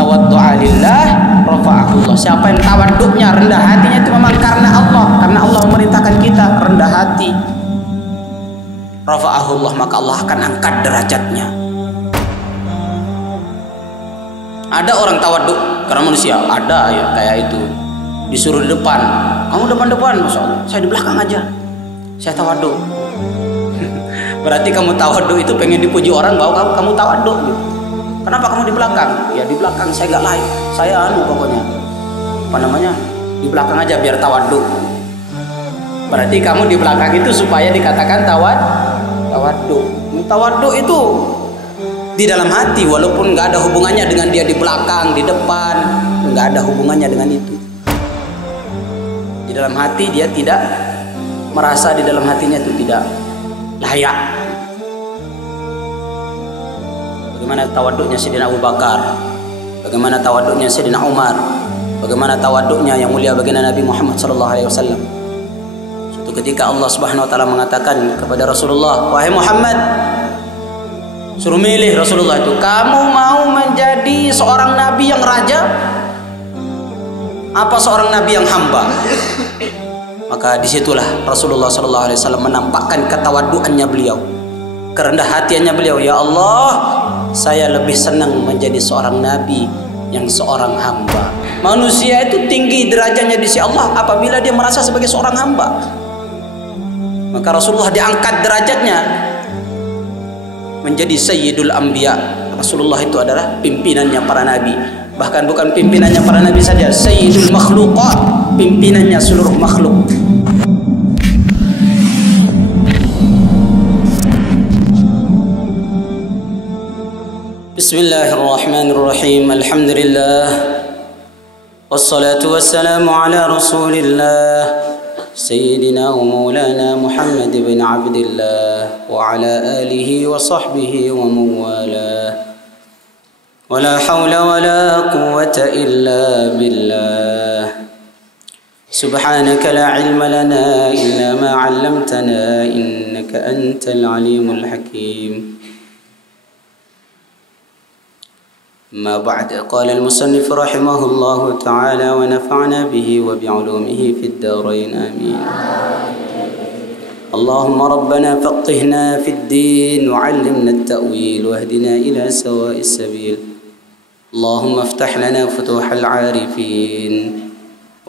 tawaddu'a lillah rafa'ahu Allah. Siapa yang tawaddu'nya, rendah hatinya itu memang karena Allah memerintahkan kita rendah hati, rafa'ahu Allah, maka Allah akan angkat derajatnya. Ada orang tawaddu karena manusia, ada ya kayak itu, disuruh di depan, kamu depan, masya Allah, saya di belakang aja, saya tawaddu. Berarti kamu tawaddu itu pengen dipuji orang bahwa kamu tawaddu gitu. Kenapa kamu di belakang? Ya di belakang saya nggak lain, saya pokoknya di belakang aja biar tawaddu. Berarti kamu di belakang itu supaya dikatakan tawaddu. Tawaddu itu di dalam hati, walaupun nggak ada hubungannya dengan dia di belakang, di depan, nggak ada hubungannya dengan itu. Di dalam hati dia tidak merasa, di dalam hatinya itu tidak layak. Bagaimana tawaduknya Sayyidina Abu Bakar, bagaimana tawaduknya Sayyidina Umar, bagaimana tawaduknya yang mulia baginda Nabi Muhammad SAW. Suatu ketika Allah Subhanahu Wa Taala mengatakan kepada Rasulullah, wahai Muhammad, suruh milih Rasulullah itu, kamu mau menjadi seorang nabi yang raja, apa seorang nabi yang hamba? Maka disitulah Rasulullah SAW menampakkan ketawaduannya beliau, kerendah hatiannya beliau. Ya Allah, saya lebih senang menjadi seorang nabi yang seorang hamba. Manusia itu tinggi derajatnya di sisi Allah apabila dia merasa sebagai seorang hamba. Maka Rasulullah diangkat derajatnya menjadi Sayyidul Anbiya. Rasulullah itu adalah pimpinannya para nabi. Bahkan bukan pimpinannya para nabi saja, Sayyidul Makhluqat, pimpinannya seluruh makhluk. Bismillahirrahmanirrahim. Alhamdulillah, wassalatu wassalamu ala Rasulillah Sayyidina wa maulana Muhammad bin Abdillah wa ala alihi wa sahbihi wa mawalah. Wala hawla wala quwwata illa billah. Subhanaka la ilma lana illa ma 'allamtana innaka antal alimul hakim. ما بعد. قال المصنف رحمه الله تعالى ونفعنا به وبعلومه في الدارين آمين. اللهم ربنا فقهنا في الدين وعلمنا التأويل واهدنا إلى سواء السبيل. اللهم افتح لنا فتوح العارفين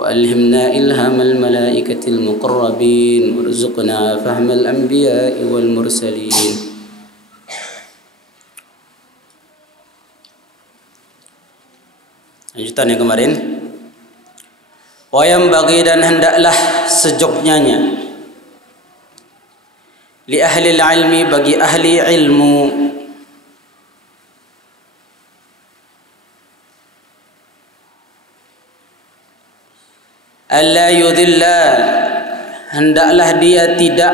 وألهمنا إلهام الملائكة المقربين وارزقنا فهم الأنبياء والمرسلين. Lanjutan yang kemarin, wayam bagi dan hendaklah sejoknyanya li ahli ilmi, bagi ahli ilmu, alla yudhilla, hendaklah dia tidak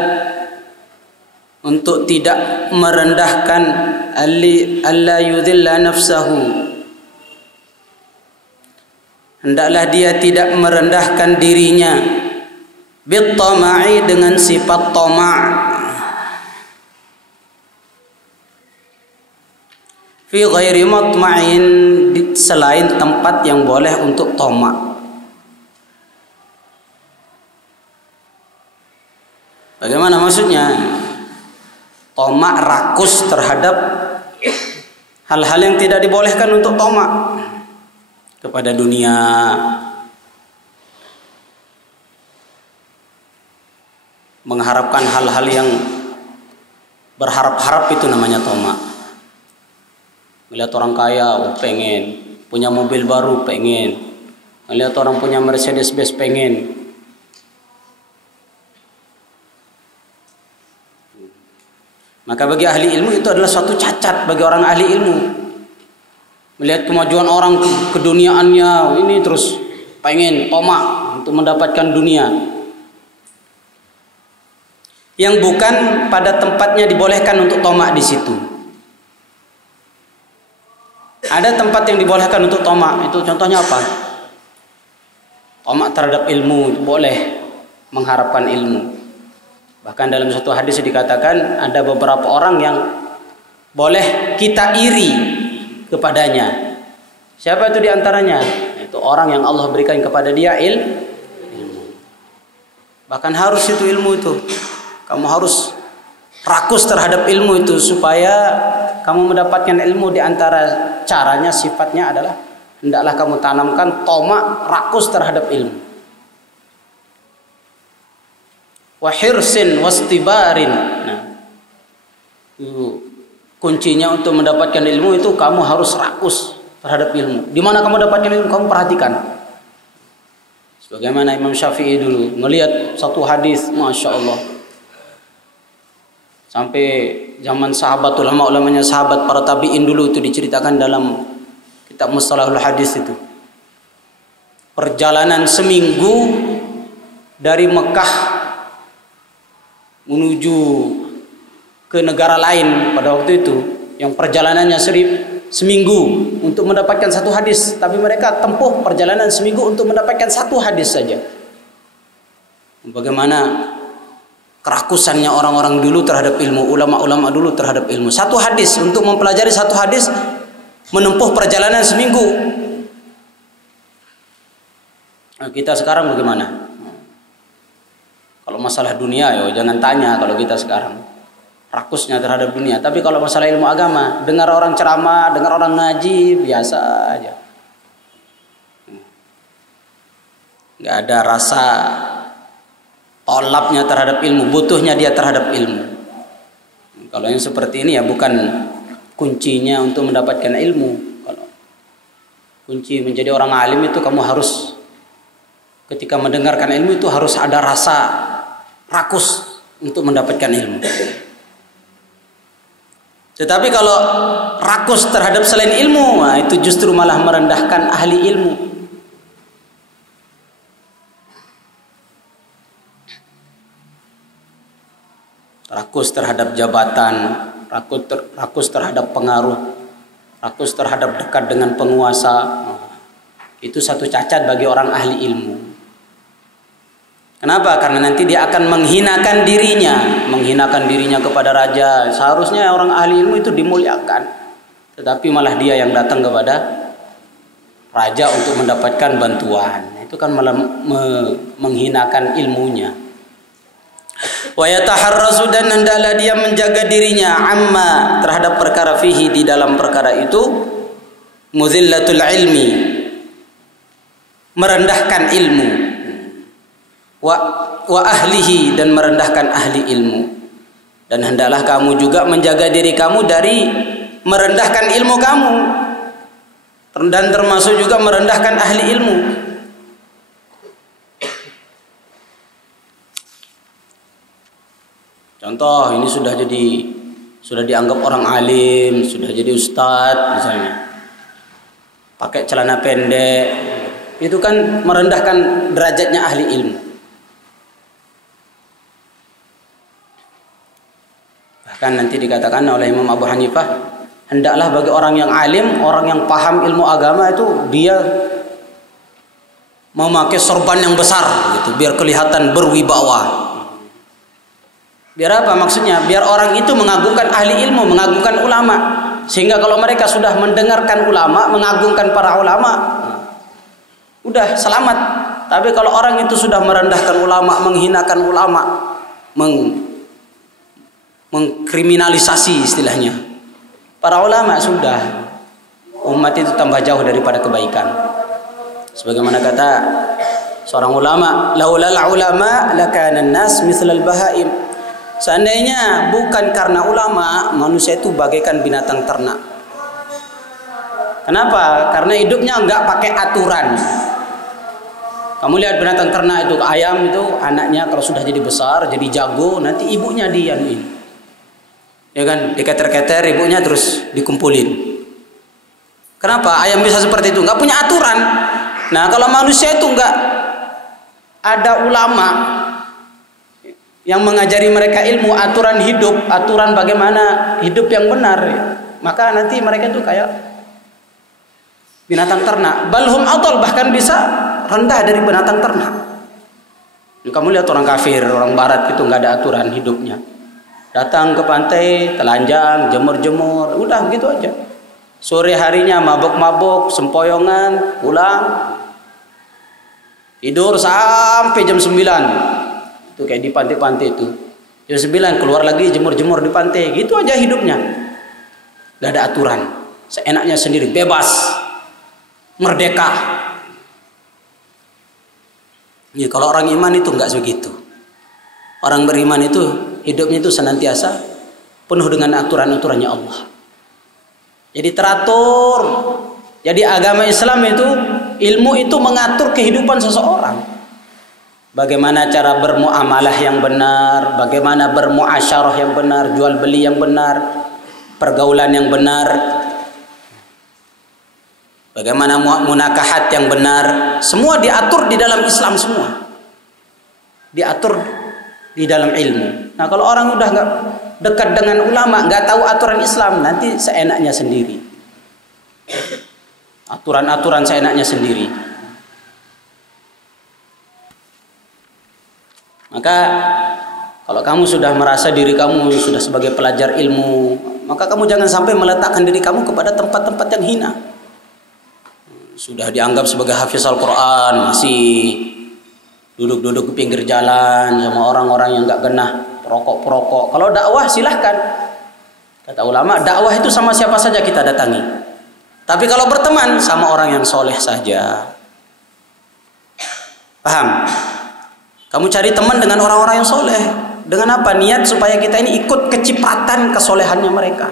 untuk tidak merendahkan, alla yudhilla nafsahu, hendaklah dia tidak merendahkan dirinya, bitama'i, dengan sifat tama', fi ghairi matma'in, selain tempat yang boleh untuk tama'. Bagaimana maksudnya? Tama' rakus terhadap hal-hal yang tidak dibolehkan untuk tama', kepada dunia, mengharapkan hal-hal yang berharap-harap, itu namanya tama'. Melihat orang kaya, pengen punya mobil baru, pengen melihat orang punya Mercedes Benz, pengen. Maka bagi ahli ilmu itu adalah suatu cacat bagi orang ahli ilmu. Melihat kemajuan orang, keduniaannya, ini terus pengen toma untuk mendapatkan dunia yang bukan pada tempatnya dibolehkan untuk toma di situ. Ada tempat yang dibolehkan untuk toma, itu contohnya apa? Toma terhadap ilmu, boleh mengharapkan ilmu. Bahkan dalam satu hadis dikatakan ada beberapa orang yang boleh kita iri kepadanya, Siapa itu diantaranya? Itu orang yang Allah berikan kepada dia ilmu. Bahkan harus itu ilmu itu. Kamu harus rakus terhadap ilmu itu supaya kamu mendapatkan ilmu. Di antara caranya, sifatnya adalah hendaklah kamu tanamkan tomak rakus terhadap ilmu. Wa hirsin wastibarin. Nah, itu kuncinya untuk mendapatkan ilmu itu kamu harus rakus terhadap ilmu. Di mana kamu dapatkan ilmu, kamu perhatikan. Sebagaimana Imam Syafi'i dulu melihat satu hadis, masya Allah, sampai zaman sahabat, ulama-ulamanya sahabat, para tabi'in dulu itu diceritakan dalam kitab Mustalahul Hadis itu. Perjalanan seminggu dari Mekah menuju ke negara lain pada waktu itu, yang perjalanannya seminggu untuk mendapatkan satu hadis, tapi mereka tempuh perjalanan seminggu untuk mendapatkan satu hadis saja. Bagaimana kerakusannya orang-orang dulu terhadap ilmu, ulama-ulama dulu terhadap ilmu. Satu hadis, untuk mempelajari satu hadis menempuh perjalanan seminggu. Nah, kita sekarang bagaimana? Kalau masalah dunia ya jangan tanya kalau kita sekarang. Rakusnya terhadap dunia. Tapi kalau masalah ilmu agama, dengar orang ceramah, dengar orang ngaji, biasa aja. Nggak ada rasa tolapnya terhadap ilmu, butuhnya dia terhadap ilmu. Kalau yang seperti ini ya bukan kuncinya untuk mendapatkan ilmu. Kalau kunci menjadi orang alim itu kamu harus ketika mendengarkan ilmu itu harus ada rasa rakus untuk mendapatkan ilmu. Tetapi kalau rakus terhadap selain ilmu, nah itu justru malah merendahkan ahli ilmu. Rakus terhadap jabatan, rakus terhadap pengaruh, rakus terhadap dekat dengan penguasa. Itu satu cacat bagi orang ahli ilmu. Kenapa? Karena nanti dia akan menghinakan dirinya kepada raja. Seharusnya orang ahli ilmu itu dimuliakan, tetapi malah dia yang datang kepada raja untuk mendapatkan bantuan. Itu kan malah menghinakan ilmunya. Wa yataharrazu, dan hendaklah dia menjaga dirinya amma terhadap perkara fihi, di dalam perkara itu muzillatul ilmi, merendahkan ilmu, wa ahlihi, dan merendahkan ahli ilmu. Dan hendaklah kamu juga menjaga diri kamu dari merendahkan ilmu kamu, dan termasuk juga merendahkan ahli ilmu. Contoh, ini sudah dianggap orang alim, sudah jadi ustadz misalnya, pakai celana pendek, itu kan merendahkan derajatnya ahli ilmu. Bahkan nanti dikatakan oleh Imam Abu Hanifah, hendaklah bagi orang yang alim, orang yang paham ilmu agama itu dia memakai sorban yang besar gitu, biar kelihatan berwibawa. Biar apa maksudnya? Biar orang itu mengagungkan ahli ilmu, mengagungkan ulama. Sehingga kalau mereka sudah mendengarkan ulama, mengagungkan para ulama, udah selamat. Tapi kalau orang itu sudah merendahkan ulama, menghinakan ulama, mengkriminalisasi istilahnya para ulama, sudah umat itu tambah jauh daripada kebaikan. Sebagaimana kata seorang ulama, laulal ulama lakana an-nas mithlal bahaim. Seandainya bukan karena ulama, manusia itu bagaikan binatang ternak. Kenapa? Karena hidupnya enggak pakai aturan. Kamu lihat binatang ternak itu, ayam itu anaknya kalau sudah jadi besar, jadi jago, nanti ibunya dianuin, ya kan, diketer-keter, ibunya terus dikumpulin. Kenapa? Ayam bisa seperti itu, enggak punya aturan. Nah, kalau manusia itu enggak ada ulama yang mengajari mereka ilmu, aturan hidup, aturan bagaimana hidup yang benar, maka nanti mereka itu kayak binatang ternak. Balhum adol, bahkan bisa rendah dari binatang ternak. Kamu lihat orang kafir, orang barat itu nggak ada aturan hidupnya. Datang ke pantai, telanjang, jemur-jemur, udah gitu aja. Sore harinya mabuk-mabuk, sempoyongan, pulang. Tidur sampai jam 9. Itu kayak di pantai-pantai itu. Jam 9 keluar lagi jemur-jemur di pantai. Gitu aja hidupnya. Gak ada aturan. Seenaknya sendiri, bebas. Merdeka. Ya, kalau orang iman itu enggak begitu. Orang beriman itu hidupnya itu senantiasa penuh dengan aturan-aturannya Allah. Jadi teratur. Jadi agama Islam itu, ilmu itu mengatur kehidupan seseorang. Bagaimana cara bermuamalah yang benar, bagaimana bermuasyarah yang benar, jual beli yang benar, pergaulan yang benar, bagaimana munakahat yang benar, semua diatur di dalam Islam semua. Diatur di dalam ilmu. Nah, kalau orang udah nggak dekat dengan ulama, nggak tahu aturan Islam, nanti seenaknya sendiri. Aturan-aturan seenaknya sendiri. Maka kalau kamu sudah merasa diri kamu sudah sebagai pelajar ilmu, maka kamu jangan sampai meletakkan diri kamu kepada tempat-tempat yang hina. Sudah dianggap sebagai hafiz Al-Quran, masih duduk-duduk di pinggir jalan sama orang-orang yang nggak genah, perokok-perokok. Kalau dakwah silahkan. Kata ulama, dakwah itu sama siapa saja kita datangi. Tapi kalau berteman sama orang yang soleh saja. Paham? Kamu cari teman dengan orang-orang yang soleh. Dengan apa? Niat supaya kita ini ikut kecepatan kesolehannya mereka.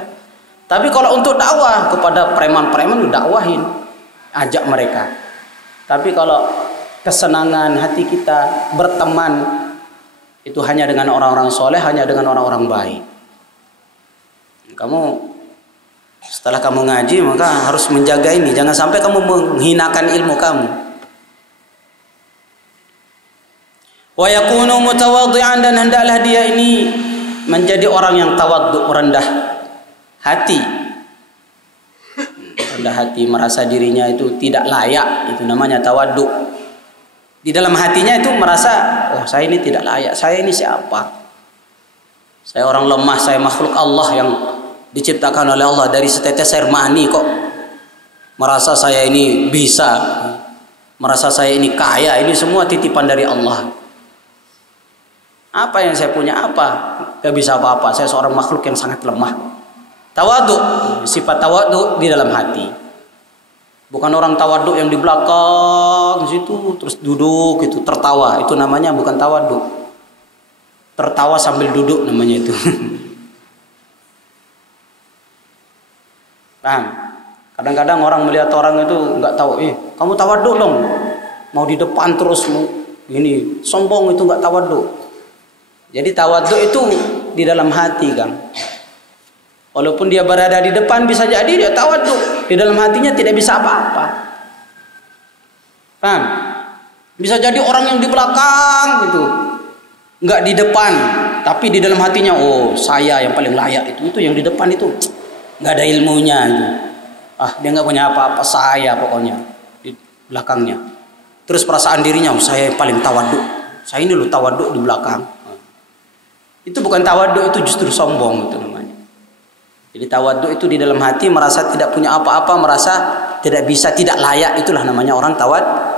Tapi kalau untuk dakwah kepada preman-preman, dakwahin, ajak mereka. Tapi kalau kesenangan hati kita berteman itu hanya dengan orang-orang soleh, hanya dengan orang-orang baik. Kamu setelah kamu ngaji maka harus menjaga ini, jangan sampai kamu menghinakan ilmu kamu. Wa yakunu mutawadhi'an, dan hendaklah dia ini menjadi orang yang tawadhu, rendah hati. Rendah hati, merasa dirinya itu tidak layak, itu namanya tawadhu. Di dalam hatinya itu merasa, oh saya ini tidak layak, saya ini siapa? Saya orang lemah, saya makhluk Allah yang diciptakan oleh Allah dari setetes air mani kok. Merasa saya ini bisa, merasa saya ini kaya, ini semua titipan dari Allah. Apa yang saya punya apa? Gak bisa apa-apa, saya seorang makhluk yang sangat lemah. Tawadhu, sifat tawadhu di dalam hati. Bukan orang tawadhu yang di belakang situ terus duduk itu tertawa, itu namanya bukan tawadhu. Tertawa sambil duduk namanya itu. Paham? Kadang-kadang orang melihat orang itu nggak tahu, kamu tawadhu dong, mau di depan terus mau ini sombong, itu nggak tawadhu. Jadi tawadhu itu di dalam hati, Kang. Walaupun dia berada di depan bisa jadi dia tawadhu, di dalam hatinya tidak bisa apa-apa. Paham? Bisa jadi orang yang di belakang itu nggak di depan, tapi di dalam hatinya, oh saya yang paling layak itu yang di depan itu nggak ada ilmunya itu. Dia nggak punya apa-apa, saya pokoknya di belakangnya. Terus perasaan dirinya, oh, saya yang paling tawadhu, saya ini loh tawadhu di belakang. Itu bukan tawadhu, itu justru sombong itu namanya. Jadi tawadhu itu di dalam hati merasa tidak punya apa-apa, merasa tidak bisa, tidak layak, itulah namanya orang tawadhu.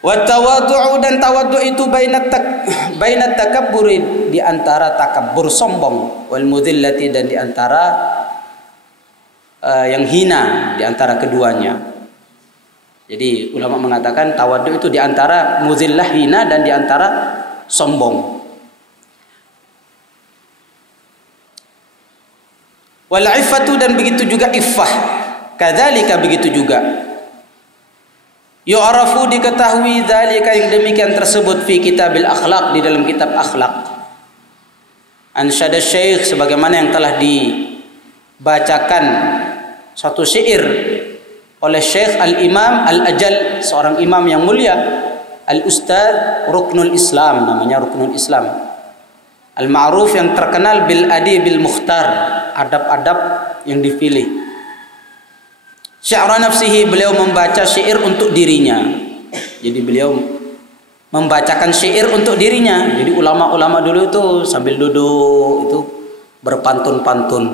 Wa tawadhu, dan tawadhu itu bainat takabbur, di antara takabbur sombong, wal mudhillati, dan di antara yang hina, di antara keduanya. Jadi ulama mengatakan tawadhu itu di antara mudhillah, hina, dan di antara sombong. Wal iffatu, dan begitu juga iffah, kadzalika begitu juga. Yu'rafu, diketahui, dzalika, yang demikian tersebut, fi kitabil akhlaq, di dalam kitab akhlaq. Ansyada syekh, sebagaimana yang telah dibacakan satu syair oleh Syekh Al-Imam Al-Ajal, seorang imam yang mulia, Al-Ustadz Ruknul Islam, namanya Ruknul Islam. Al-Ma'ruf, yang terkenal bil adibil mukhtar, adab-adab yang dipilih. Syi'ra nafsihi, beliau membaca syair untuk dirinya. Jadi beliau membacakan syair untuk dirinya. Jadi ulama-ulama dulu itu sambil duduk itu berpantun-pantun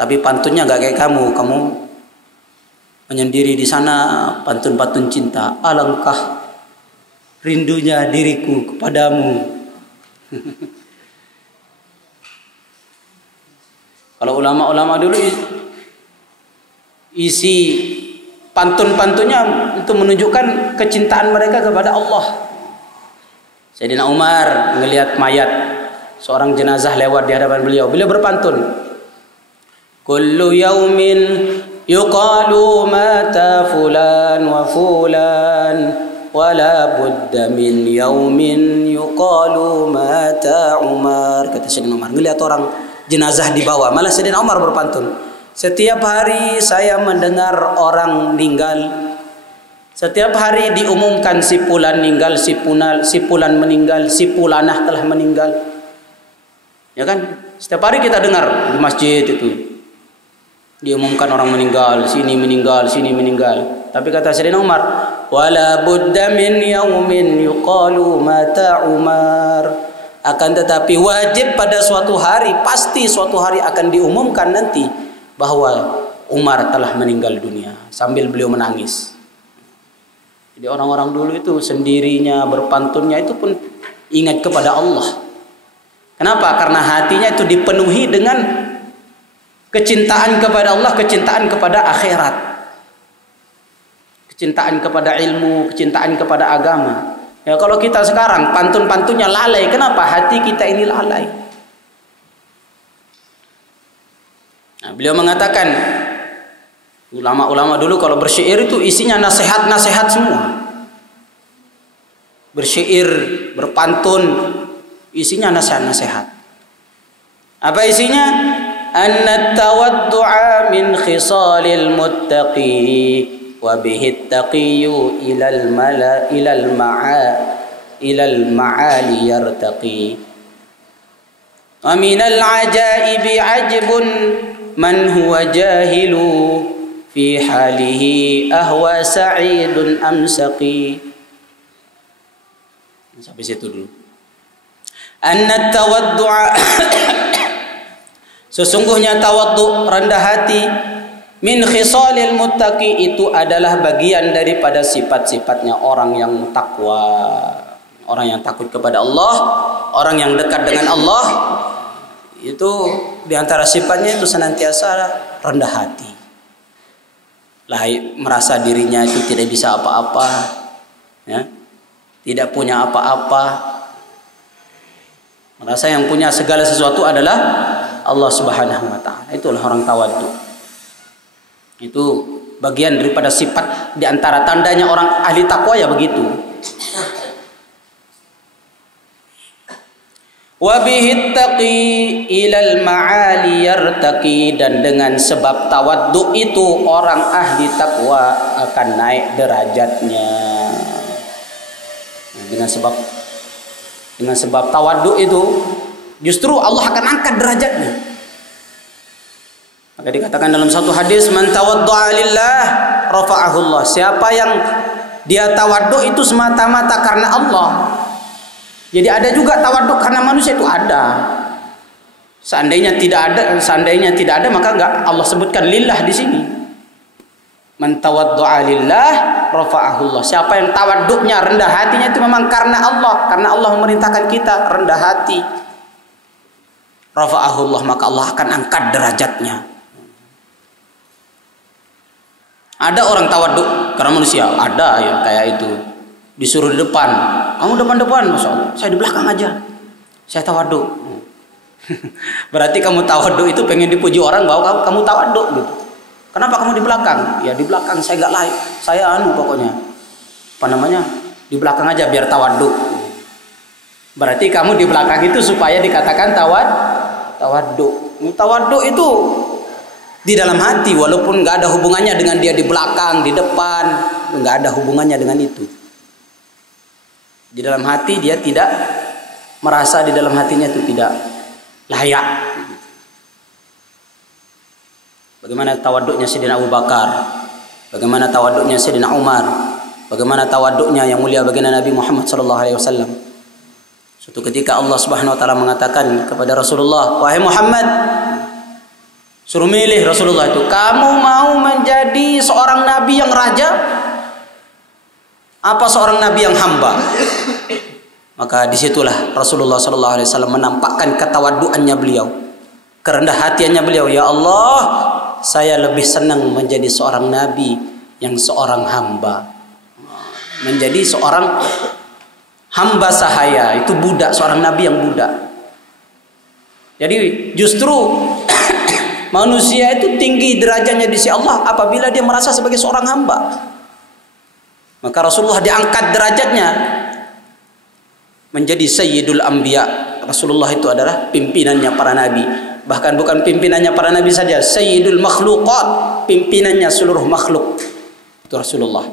Tapi pantunnya nggak kayak kamu. Kamu menyendiri di sana pantun-pantun cinta. Alangkah rindunya diriku kepadamu. Kalau ulama-ulama dulu isi pantun-pantunnya itu menunjukkan kecintaan mereka kepada Allah. Sayyidina Umar melihat mayat seorang jenazah lewat di hadapan beliau. Beliau berpantun. Kullu yaumin yuqalu mata fulan wa fulan wala budda min yaumin yuqalu mata Umar. Kata Sayyidina Umar, ngelihat orang jenazah dibawa, malah Sayyidina Umar berpantun. Setiap hari saya mendengar orang meninggal. Setiap hari diumumkan si fulan meninggal, si fulan meninggal, si fulanah telah meninggal. Ya kan? Setiap hari kita dengar di masjid itu diumumkan orang meninggal, sini meninggal, sini meninggal. Tapi kata Sayyidina Umar, wala budda min yaumin yuqalu mata Umar. Akan tetapi wajib pada suatu hari, pasti suatu hari akan diumumkan nanti bahwa Umar telah meninggal dunia, sambil beliau menangis. Jadi orang-orang dulu itu sendirinya berpantunnya itu pun ingat kepada Allah. Kenapa? Karena hatinya itu dipenuhi dengan kecintaan kepada Allah, kecintaan kepada akhirat, kecintaan kepada ilmu, kecintaan kepada agama. Ya, kalau kita sekarang pantun-pantunnya lalai, kenapa? Hati kita ini lalai. Nah, beliau mengatakan, ulama-ulama dulu kalau bersyair itu isinya nasihat-nasihat semua. Bersyair, berpantun, isinya nasihat-nasihat. Apa isinya? Anna tawaddu'a min khisalil muttaqi wa bihi at-taqiyyu ilal ma'ali yartaqi. Wa minal ajaibi ajbun man huwa jahilu fi halihi ahwa sa'idun amsaqi. Sampai situ dulu. Anna tawaddu'a sesungguhnya tawaddu, rendah hati, min khisalil muttaqi, itu adalah bagian daripada sifat-sifatnya orang yang takwa, orang yang takut kepada Allah, orang yang dekat dengan Allah. Itu diantara sifatnya itu senantiasa rendah hati, merasa dirinya itu tidak bisa apa-apa, ya, tidak punya apa-apa, merasa yang punya segala sesuatu adalah Allah Subhanahu wa ta'ala. Itulah orang tawadhu. Itu bagian daripada sifat, di antara tandanya orang ahli takwa ya begitu. Wa bihi taqi ilal ma'ali yartaqi, dan dengan sebab tawadhu itu orang ahli takwa akan naik derajatnya. Dengan sebab tawadhu itu justru Allah akan angkat derajatnya. Maka dikatakan dalam satu hadis, man tawaddu'a lillah rafa'ahu Allah. Siapa yang dia tawadhu itu semata-mata karena Allah. Jadi ada juga tawadhu karena manusia, itu ada. Seandainya tidak ada maka enggak Allah sebutkan lillah di sini. Man tawaddu'a lillah rafa'ahu Allah. Siapa yang tawadhunya, rendah hatinya itu memang karena Allah memerintahkan kita rendah hati. Rafa'ahu Allah, maka Allah akan angkat derajatnya. Ada orang tawadhu karena manusia, ada ya kayak itu. Disuruh di depan, kamu depan-depan, Masya Allah, saya di belakang aja, saya tawadhu. Berarti kamu tawadhu itu pengen dipuji orang bahwa kamu tawadhu gitu. Kenapa kamu di belakang? Ya di belakang saya gak layak, saya pokoknya di belakang aja biar tawadhu. Berarti kamu di belakang itu supaya dikatakan tawadhu. Tawadhu itu di dalam hati, walaupun nggak ada hubungannya dengan dia di belakang, di depan, nggak ada hubungannya dengan itu. Di dalam hati dia tidak merasa, di dalam hatinya itu tidak layak. Bagaimana tawaduknya Sayyidina Abu Bakar, bagaimana tawaduknya Sayyidina Umar, bagaimana tawaduknya yang mulia baginda Nabi Muhammad SAW. Suatu ketika Allah Subhanahu wa taala mengatakan kepada Rasulullah, "Wahai Muhammad, Suruh milih Rasulullah itu, kamu mau menjadi seorang nabi yang raja, apa seorang nabi yang hamba? Maka disitulah Rasulullah SAW menampakkan ketawaduannya beliau, kerendah hatiannya beliau. Ya Allah, saya lebih senang menjadi seorang nabi yang seorang hamba. Menjadi seorang hamba sahaya, itu budak, seorang nabi yang budak. Jadi justru manusia itu tinggi derajatnya di sisi Allah apabila dia merasa sebagai seorang hamba. Maka Rasulullah diangkat derajatnya menjadi Sayyidul Anbiya. Rasulullah itu adalah pimpinannya para nabi. Bahkan bukan pimpinannya para nabi saja, Sayyidul Makhluqat, pimpinannya seluruh makhluk. Itu Rasulullah.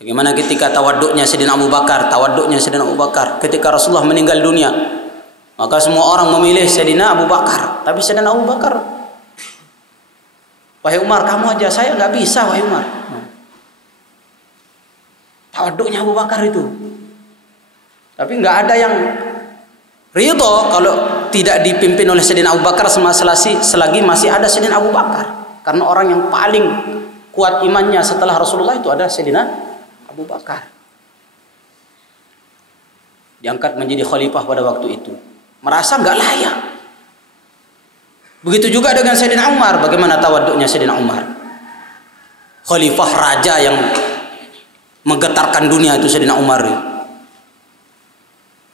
Bagaimana ketika tawaduknya Sayyidina Abu Bakar, ketika Rasulullah meninggal dunia, maka semua orang memilih Sayyidina Abu Bakar. Tapi Sayyidina Abu Bakar, wahai Umar, kamu aja, saya nggak bisa, wahai Umar. Tawaduknya Abu Bakar itu. Tapi nggak ada yang ridho kalau tidak dipimpin oleh Sayyidina Abu Bakar selagi masih ada Sayyidina Abu Bakar. Karena orang yang paling kuat imannya setelah Rasulullah itu ada Sayyidina Abu Bakar. Diangkat menjadi khalifah pada waktu itu. Merasa nggak layak. Begitu juga dengan Sayyidina Umar. Bagaimana tawaduknya Sayyidina Umar? Khalifah raja yang menggetarkan dunia itu Sayyidina Umar.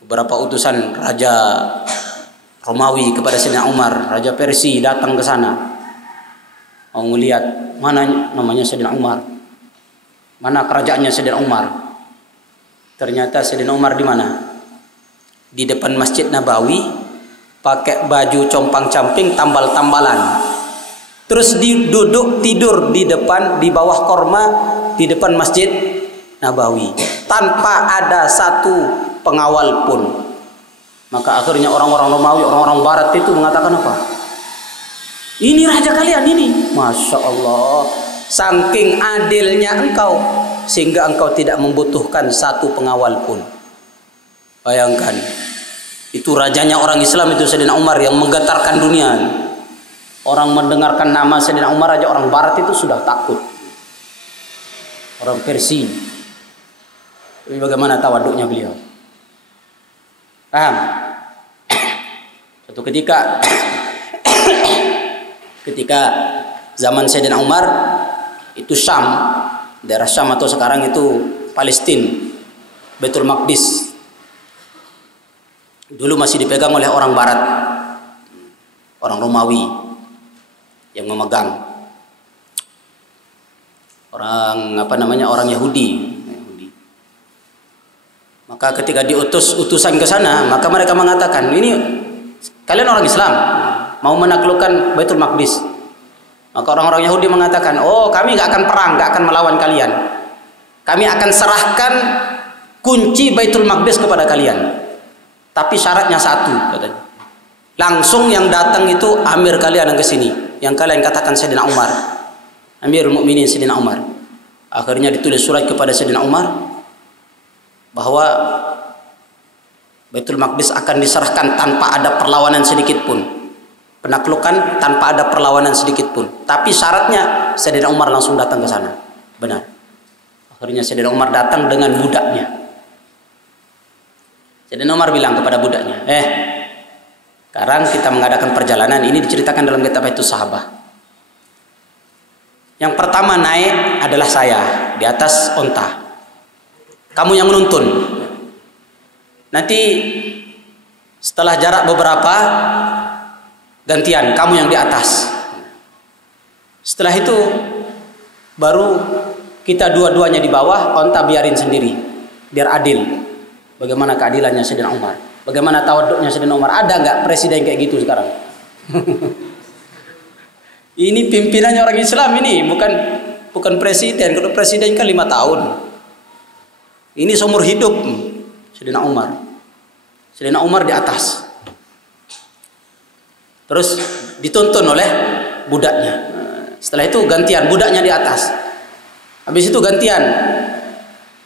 Beberapa utusan raja Romawi kepada Sayyidina Umar, raja Persia datang ke sana, mau melihat mana namanya Sayyidina Umar, mana kerajaannya Sayyidina Umar. Ternyata Sayyidina Umar di mana? Di depan Masjid Nabawi, pakai baju compang-camping, tambal-tambalan. Terus duduk tidur di depan, di bawah korma di depan Masjid Nabawi, tanpa ada satu pengawal pun. Maka akhirnya orang-orang Romawi, orang-orang Barat itu mengatakan apa? Ini raja kalian ini. Masya Allah, saking adilnya engkau sehingga engkau tidak membutuhkan satu pengawal pun. Bayangkan, itu rajanya orang Islam itu Sayyidina Umar yang menggetarkan dunia. Orang mendengarkan nama Sayyidina Umar aja orang Barat itu sudah takut. Orang Persia. Tapi bagaimana tawaduknya beliau? Paham? Suatu ketika zaman Sayyidina Umar itu Syam, daerah Syam atau sekarang itu Palestina, Baitul Maqdis. Dulu masih dipegang oleh orang Barat, orang Romawi yang memegang. Orang Yahudi. Maka ketika diutus utusan ke sana, maka mereka mengatakan, ini kalian orang Islam mau menaklukkan Baitul Maqdis. Maka orang-orang Yahudi mengatakan, oh kami nggak akan perang, nggak akan melawan kalian. Kami akan serahkan kunci Baitul Maqdis kepada kalian. Tapi syaratnya satu, katanya. Langsung yang datang itu amir kalian yang ke sini, yang kalian katakan Sayyidina Umar, Amirul Mukminin Sayyidina Umar. Akhirnya ditulis surat kepada Sayyidina Umar bahwa Baitul Maqdis akan diserahkan tanpa ada perlawanan sedikit pun. Penaklukan tanpa ada perlawanan sedikit pun. Tapi syaratnya Sayyidina Umar langsung datang ke sana. Benar. Akhirnya Sayyidina Umar datang dengan budaknya. Sayyidina Umar bilang kepada budaknya, sekarang kita mengadakan perjalanan. Ini diceritakan dalam kitab itu Sahabah. Yang pertama naik adalah saya di atas onta. Kamu yang menuntun. Nanti setelah jarak beberapa gantian, kamu yang di atas. Setelah itu baru kita dua-duanya di bawah, onta biarin sendiri, biar adil. Bagaimana keadilannya Sayyidina Umar? Bagaimana tawaduknya Sayyidina Umar? Ada nggak presiden kayak gitu sekarang? Ini pimpinannya orang Islam ini, bukan presiden. Kalau presiden kan 5 tahun. Ini seumur hidup Sayyidina Umar. Sayyidina Umar di atas. Terus dituntun oleh budaknya. Setelah itu gantian, budaknya di atas. Habis itu gantian,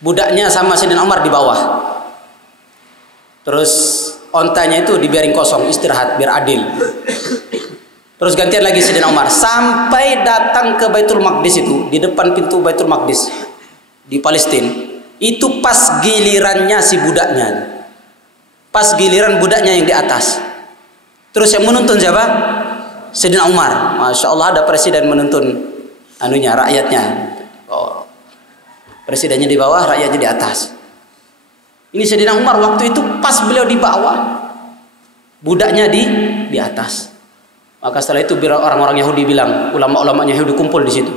budaknya sama Sayyidina Umar di bawah. Terus ontanya itu dibiarin kosong, istirahat biar adil. Terus gantian lagi Sayyidina Umar sampai datang ke Baitul Maqdis, itu di depan pintu Baitul Maqdis di Palestina. Itu pas gilirannya si budaknya. Pas giliran budaknya yang di atas. Terus yang menuntun siapa? Sayyidina Umar. Masya Allah, ada presiden menuntun anunya, rakyatnya. Oh. Presidennya di bawah, rakyatnya di atas. Ini Sayyidina Umar waktu itu pas beliau di bawah, budaknya di atas. Maka setelah itu orang-orang Yahudi bilang, ulama-ulama Yahudi kumpul di situ.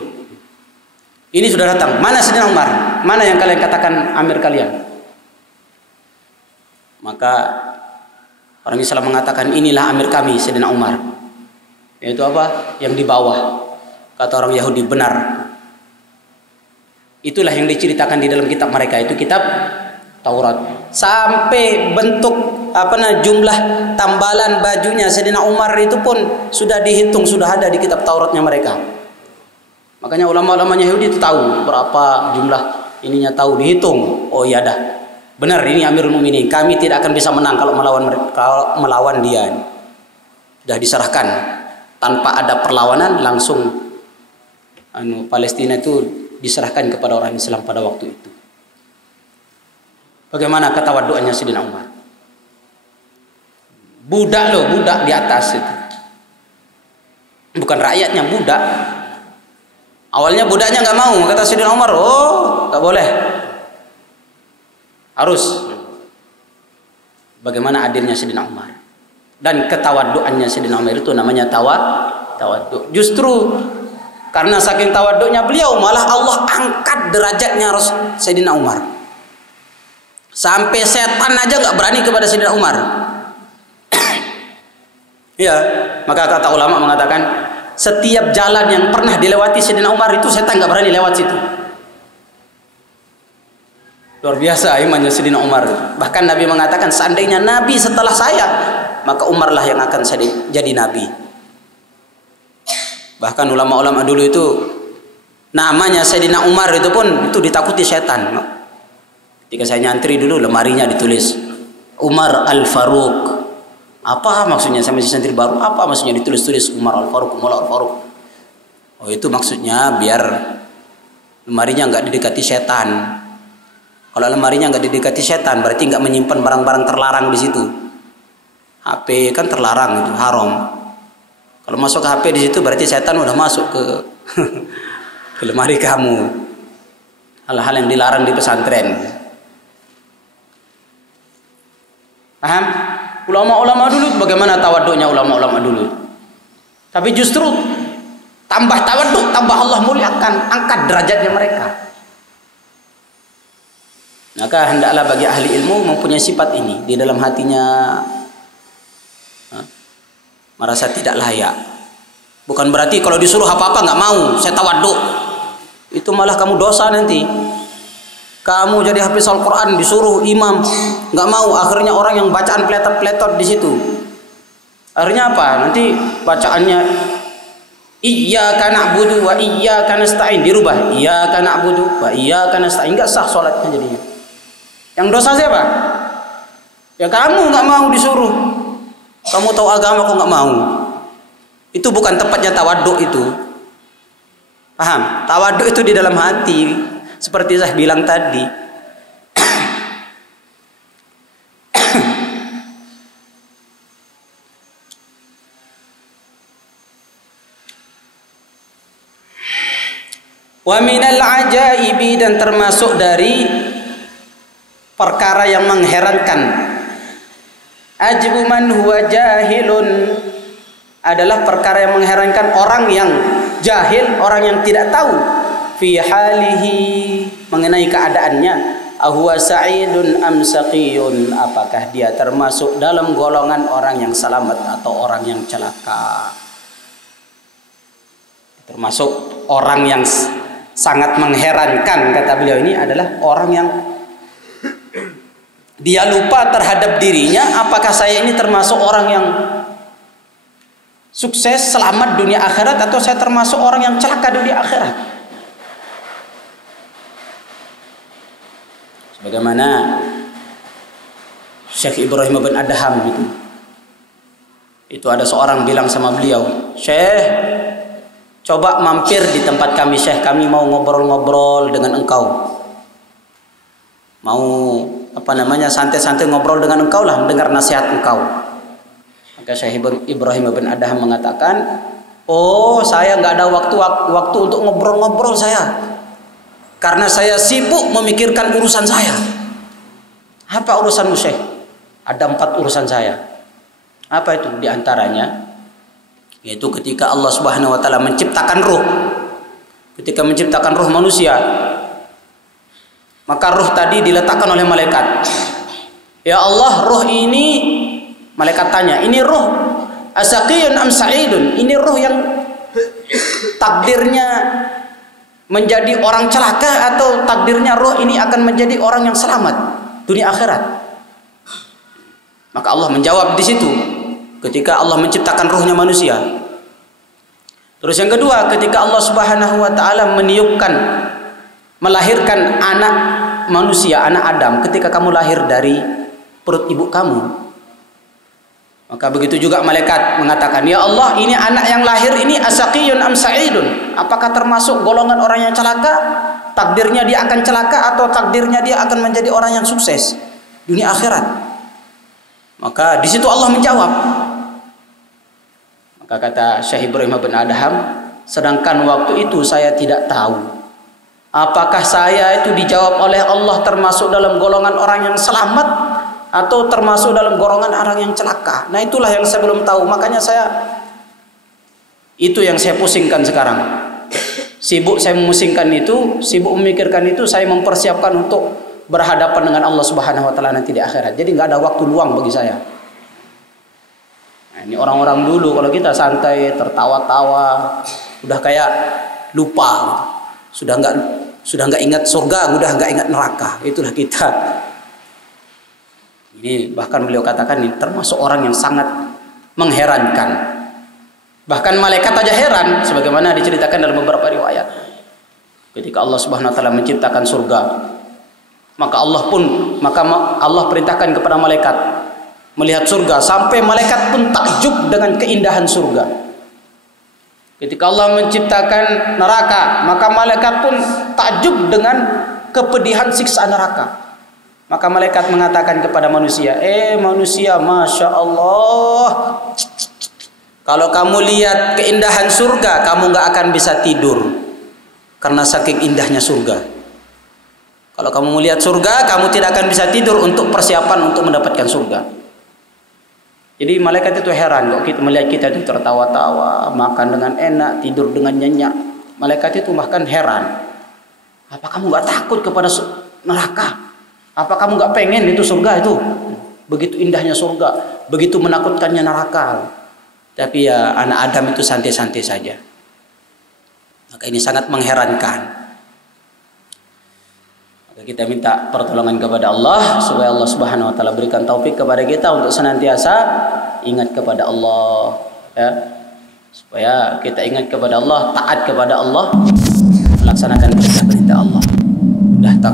Ini sudah datang. Mana Sayyidina Umar? Mana yang kalian katakan amir kalian? Maka orang Islam mengatakan, inilah amir kami, Sayyidina Umar. Yaitu apa? Yang di bawah. Kata orang Yahudi, benar. Itulah yang diceritakan di dalam kitab mereka, itu kitab Taurat. Sampai bentuk jumlah tambalan bajunya Sayyidina Umar itu pun sudah dihitung, sudah ada di kitab Tauratnya mereka. Makanya ulama-ulama Yahudi itu tahu berapa jumlah ininya, tahu, dihitung. Oh iya dah, benar ini Amirul Mukminin. Kami tidak akan bisa menang kalau melawan dia. Sudah diserahkan tanpa ada perlawanan, langsung Palestina itu diserahkan kepada orang Islam pada waktu itu. Bagaimana ketawaduannya Sayyidina Umar? Budak loh, budak di atas itu. Bukan rakyatnya, budak. Awalnya budaknya nggak mau, kata Sayyidina Umar, oh nggak boleh, harus. Bagaimana adilnya Sayyidina Umar dan ketawaduannya Sayyidina Umar itu namanya tawaddu. Justru karena saking tawaddunya beliau, malah Allah angkat derajatnya Sayyidina Umar. Sampai setan aja nggak berani kepada Sayyidina Umar. Ya, maka kata ulama mengatakan, setiap jalan yang pernah dilewati Sayyidina Umar itu setan nggak berani lewat situ. Luar biasa imannya Sayyidina Umar. Bahkan Nabi mengatakan, seandainya Nabi setelah saya, maka Umarlah yang akan jadi Nabi. Bahkan ulama-ulama dulu itu namanya Sayyidina Umar itu pun itu ditakuti setan. Ketika saya nyantri dulu, lemarinya ditulis Umar Al-Faruq. Apa maksudnya? Saya masih santri baru, apa maksudnya ditulis-tulis Umar Al-Faruq, Umar Al-Faruq? Oh, itu maksudnya biar lemarinya nggak didekati setan. Kalau lemarinya nggak didekati setan, berarti nggak menyimpan barang-barang terlarang di situ. HP kan terlarang, itu haram. Kalau masuk ke HP di situ, berarti setan udah masuk ke ke lemari kamu. Hal-hal yang dilarang di pesantren. Paham? Ulama-ulama dulu bagaimana tawaduknya ulama-ulama dulu. Tapi justru tambah tawaduk, tambah Allah muliakan, angkat derajatnya mereka. Maka hendaklah bagi ahli ilmu mempunyai sifat ini di dalam hatinya, merasa tidak layak. Bukan berarti kalau disuruh apa-apa nggak mau, saya tawaduk. Itu malah kamu dosa nanti. Kamu jadi hafiz Al-Quran disuruh imam nggak mau, akhirnya orang yang bacaan pletot-pletot di situ. Akhirnya apa? Nanti bacaannya iyyaka na'budu wa iyyaka nasta'in dirubah iyyaka na'budu wa iyyaka nasta'in, nggak sah sholatnya jadinya. Yang dosa siapa? Ya kamu nggak mau disuruh. Kamu tahu agama kok nggak mau. Itu bukan tempatnya tawaduk itu. Paham? Tawaduk itu di dalam hati. Seperti saya bilang tadi, wa minal ajaibi, dan termasuk dari perkara yang mengherankan, ajbu man huwa jahilun, adalah perkara yang mengherankan orang yang jahil, orang yang tidak tahu fi halihi, mengenai keadaannya, ahwa sa'idun am saqiyun, apakah dia termasuk dalam golongan orang yang selamat atau orang yang celaka. Termasuk orang yang sangat mengherankan, kata beliau ini adalah orang yang dia lupa terhadap dirinya, apakah saya ini termasuk orang yang sukses selamat dunia akhirat atau saya termasuk orang yang celaka dunia akhirat. Bagaimana Syekh Ibrahim bin Adham itu, Itu ada seorang bilang sama beliau, "Syekh, coba mampir di tempat kami Syekh, kami mau ngobrol-ngobrol dengan engkau. Mau santai-santai ngobrol dengan engkau lah, dengar nasihat engkau." Maka Syekh Ibrahim bin Adham mengatakan, "Oh, saya nggak ada waktu untuk ngobrol-ngobrol saya, karena saya sibuk memikirkan urusan saya." "Apa urusanmu Syekh?" "Ada 4 urusan saya." "Apa itu?" "Di antaranya yaitu ketika Allah Subhanahu wa taala menciptakan ruh. Ketika menciptakan ruh manusia, maka ruh tadi diletakkan oleh malaikat. Ya Allah, ruh ini," malaikat tanya, "ini ruh asaqiyun am sa'idun? Ini ruh yang takdirnya menjadi orang celaka atau takdirnya ruh ini akan menjadi orang yang selamat dunia akhirat?" Maka Allah menjawab di situ ketika Allah menciptakan ruhnya manusia. Terus yang kedua, ketika Allah Subhanahu wa taala melahirkan anak manusia, anak Adam, ketika kamu lahir dari perut ibu kamu. Maka begitu juga malaikat mengatakan, "Ya Allah, ini anak yang lahir ini asaqiyun am sa'idun? Apakah termasuk golongan orang yang celaka? Takdirnya dia akan celaka atau takdirnya dia akan menjadi orang yang sukses dunia akhirat?" Maka di situ Allah menjawab. Maka kata Syekh Ibrahim bin Adham, "Sedangkan waktu itu saya tidak tahu apakah saya itu dijawab oleh Allah termasuk dalam golongan orang yang selamat atau termasuk dalam golongan orang yang celaka. Nah, itulah yang saya belum tahu. Makanya itu yang saya pusingkan sekarang. Sibuk saya memusingkan itu, sibuk memikirkan itu, saya mempersiapkan untuk berhadapan dengan Allah Subhanahu wa taala nanti di akhirat. Jadi nggak ada waktu luang bagi saya. Nah, ini orang-orang dulu kalau kita santai, tertawa-tawa, udah kayak lupa, sudah nggak ingat surga, udah nggak ingat neraka. Itulah kita. Ini bahkan beliau katakan ini termasuk orang yang sangat mengherankan. Bahkan malaikat aja heran, sebagaimana diceritakan dalam beberapa riwayat. Ketika Allah Subhanahu wa taala menciptakan surga, maka Allah perintahkan kepada malaikat melihat surga, sampai malaikat pun takjub dengan keindahan surga. Ketika Allah menciptakan neraka, maka malaikat pun takjub dengan kepedihan siksa neraka. Maka malaikat mengatakan kepada manusia, manusia, Masya Allah, kalau kamu lihat keindahan surga, kamu nggak akan bisa tidur karena saking indahnya surga. Kalau kamu melihat surga, kamu tidak akan bisa tidur untuk persiapan untuk mendapatkan surga." Jadi malaikat itu heran kok kita melihat kita itu tertawa-tawa, makan dengan enak, tidur dengan nyenyak. Malaikat itu bahkan heran. Apa kamu nggak takut kepada neraka? Apa kamu nggak pengen itu surga itu? Begitu indahnya surga, begitu menakutkannya neraka. Tapi ya anak Adam itu santai-santai saja. Maka ini sangat mengherankan. Maka kita minta pertolongan kepada Allah supaya Allah Subhanahu wa taala berikan taufik kepada kita untuk senantiasa ingat kepada Allah, ya. Supaya kita ingat kepada Allah, taat kepada Allah, melaksanakan perintah-perintah Allah. Udah tak